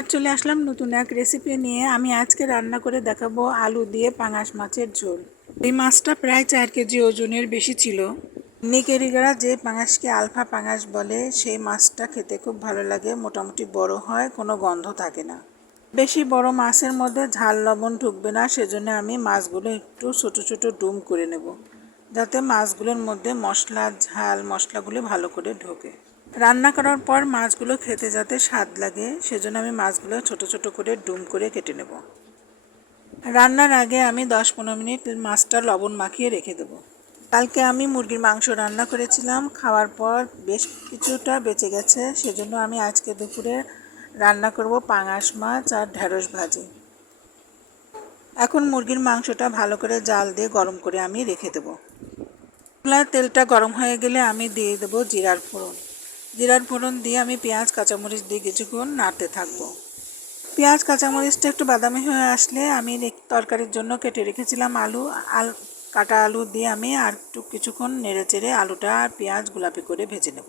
আবার চলে আসলাম নতুন এক রেসিপি নিয়ে। আমি আজকে রান্না করে দেখাবো আলু দিয়ে পাঙাশ মাছের ঝোল। এই মাছটা প্রায় চার কেজি ওজনের বেশি ছিল। নিকেরিগারা যে পাঙাশকে আলফা পাঙাশ বলে, সেই মাছটা খেতে খুব ভালো লাগে, মোটামুটি বড় হয়, কোনো গন্ধ থাকে না। বেশি বড় মাছের মধ্যে ঝাল লবণ ঢুকবে না, সেজন্য আমি মাছগুলো একটু ছোট ছোট ডুম করে নেব, যাতে মাছগুলোর মধ্যে মশলা, ঝাল মশলাগুলো ভালো করে ঢোকে। রান্না করার পর মাছগুলো খেতে যাতে স্বাদ লাগে, সেজন্য আমি মাছগুলো ছোট ছোট করে ডুম করে কেটে নেব। রান্নার আগে আমি দশ পনেরো মিনিট মাছটা লবণ মাখিয়ে রেখে দেবো। কালকে আমি মুরগির মাংস রান্না করেছিলাম, খাওয়ার পর বেশ কিছুটা বেঁচে গেছে, সেজন্য আমি আজকে দুপুরে রান্না করব পাঙাশ মাছ আর ঢেঁড়স ভাজি। এখন মুরগির মাংসটা ভালো করে জাল দিয়ে গরম করে আমি রেখে দেবো। তেলটা গরম হয়ে গেলে আমি দিয়ে দেবো জিরার ফোড়ন। জিরার ফোড়ন দিয়ে আমি পেঁয়াজ, কাঁচামরিচ দিয়ে কিছুক্ষণ নাড়তে থাকব। পেঁয়াজ, কাঁচামরিচটা একটু বাদামি হয়ে আসলে আমি তরকারির জন্য কেটে রেখেছিলাম আলু, আল কাটা আলু দিয়ে আমি আর একটু কিছুক্ষণ নেড়ে চেড়ে আলুটা আর পেঁয়াজ গোলাপি করে ভেজে নেব।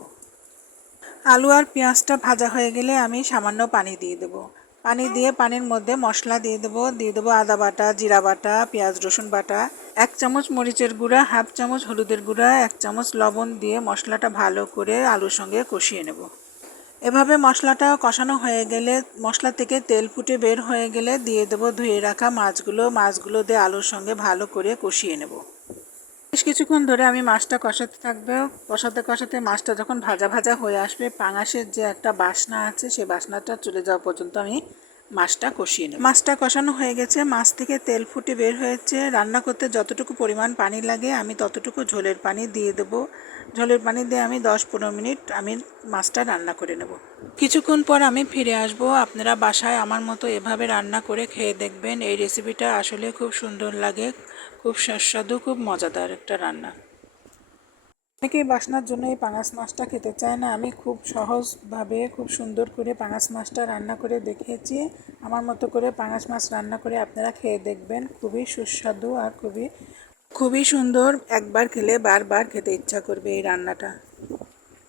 আলু আর পেঁয়াজটা ভাজা হয়ে গেলে আমি সামান্য পানি দিয়ে দেবো। পানি দিয়ে পানির মধ্যে মশলা দিয়ে দেবো দিয়ে দেবো আদা বাটা, জিরা বাটা, পেঁয়াজ, রসুন বাটা, এক চামচ মরিচের গুঁড়া, হাফ চামচ হলুদের গুঁড়া, এক চামচ লবণ দিয়ে মশলাটা ভালো করে আলুর সঙ্গে কষিয়ে নেব। এভাবে মশলাটা কষানো হয়ে গেলে, মশলা থেকে তেল ফুটে বের হয়ে গেলে দিয়ে দেবো ধুয়ে রাখা মাছগুলো মাছগুলো দিয়ে আলুর সঙ্গে ভালো করে কষিয়ে নেব। বেশ কিছুক্ষণ ধরে আমি মাছটা কষাতে থাকবে। কষাতে কষাতে মাছটা যখন ভাজা ভাজা হয়ে আসবে, পাঙাশের যে একটা বাসনা আছে সেই বাসনাটা চলে যাওয়া পর্যন্ত আমি মাছটা কষিয়ে নেব। মাছটা কষানো হয়ে গেছে। মাছ থেকে তেল ফুটে বের হয়েছে। রান্না করতে যতটুকু পরিমাণ পানি লাগে, আমি ততটুকু ঝোলের পানি দিয়ে দেবো। ঝোলের পানি দিয়ে আমি দশ পনেরো মিনিট আমি মাছটা রান্না করে নেব। কিছুক্ষণ পর আমি ফিরে আসব। আপনারা বাসায় আমার মতো এভাবে রান্না করে খেয়ে দেখবেন। এই রেসিপিটা আসলে খুব সুন্দর লাগে, খুব সুস্বাদু, খুব মজাদার একটা রান্না। অনেকেই বাসনার জন্য এই পাঙাশ মাছটা খেতে চায় না। আমি খুব সহজভাবে খুব সুন্দর করে পাঙাশ মাছটা রান্না করে দেখিয়েছি। আমার মতো করে পাঙাশ মাছ রান্না করে আপনারা খেয়ে দেখবেন। খুবই সুস্বাদু আর খুবই খুবই সুন্দর। একবার খেলে বারবার খেতে ইচ্ছা করবে এই রান্নাটা।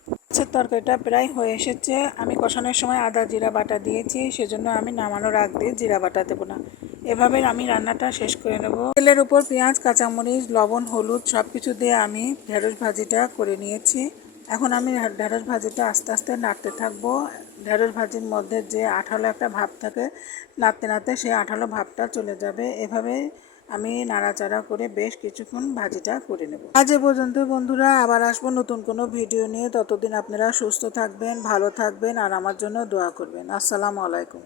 মাছের তরকারিটা প্রায় হয়ে এসেছে। আমি কষানোর সময় আদা জিরা বাটা দিয়েছি। সেজন্য আমি নামানোর আগ দিয়ে জিরা বাটা দেবো না। এভাবে আমি রান্নাটা শেষ করে নেব। তেলের উপর পেঁয়াজ, কাঁচামরিচ, লবণ, হলুদ সব কিছু দিয়ে আমি ঢেঁড়স ভাজিটা করে নিয়েছি। এখন আমি ঢেঁড়স ভাজিটা আস্তে আস্তে নাড়তে থাকব। ঢেঁড়স ভাজির মধ্যে যে আঠালো একটা ভাব থাকে, নাড়তে নাড়তে সেই আঠালো ভাবটা চলে যাবে। এভাবে আমি নাড়াচাড়া করে বেশ কিছুক্ষণ ভাজিটা করে নেব। আজ এ পর্যন্ত বন্ধুরা, আবার আসব নতুন কোনো ভিডিও নিয়ে। ততদিন আপনারা সুস্থ থাকবেন, ভালো থাকবেন, আর আমার জন্য দোয়া করবেন। আসসালামু আলাইকুম।